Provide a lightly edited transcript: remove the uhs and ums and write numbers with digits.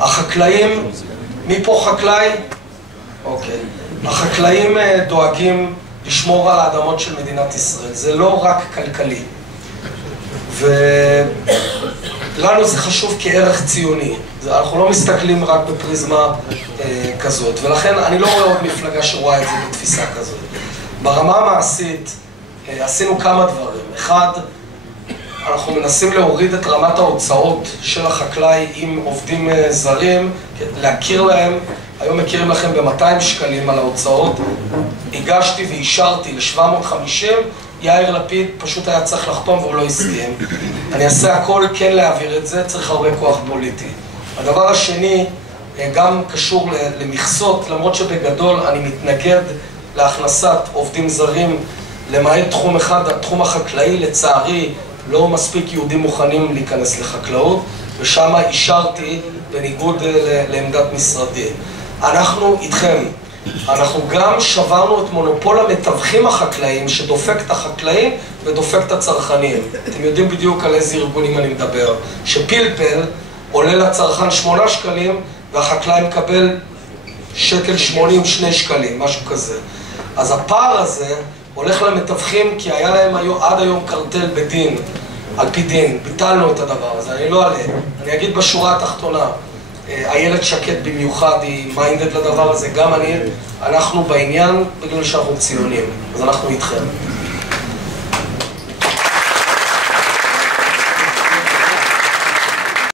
החקלאים, מי פה חקלאי? אוקיי. החקלאים דואגים לשמור על האדמות של מדינת ישראל. זה לא רק כלכלי. ולנו זה חשוב כערך ציוני. אנחנו לא מסתכלים רק בפריזמה כזאת. ולכן אני לא רואה עוד מפלגה שרואה את זה בתפיסה כזאת. ברמה המעשית עשינו כמה דברים. אחד, אנחנו מנסים להוריד את רמת ההוצאות של החקלאי עם עובדים זרים, להכיר להם, היום מכירים לכם ב-200 שקלים על ההוצאות, הגשתי ואישרתי ל-750, יאיר לפיד פשוט היה צריך לחתום והוא לא הסכים. אני אעשה הכל כן להעביר את זה, צריך הרבה כוח פוליטי. הדבר השני גם קשור למכסות, למרות שבגדול אני מתנגד להכנסת עובדים זרים, למעט תחום אחד, התחום החקלאי, לצערי, לא מספיק יהודים מוכנים להיכנס לחקלאות, ושם אישרתי בניגוד לעמדת משרדי. אנחנו איתכם. אנחנו גם שברנו את מונופול המתווכים החקלאיים, שדופק את החקלאים ודופק את הצרכנים. אתם יודעים בדיוק על איזה ארגונים אני מדבר. שפלפל עולה לצרכן 8 שקלים, והחקלאי מקבל 1.80 שקל, 2 שקלים, משהו כזה. אז הפער הזה הולך למתווכים, כי היה להם עד היום קרטל בדין, על פי דין. ביטלנו את הדבר הזה, אני לא עליהם. אני אגיד בשורה התחתונה, איילת שקד במיוחד היא מיינדד לדבר הזה, גם אנחנו בעניין בגלל שאנחנו ציונים, אז אנחנו איתכם.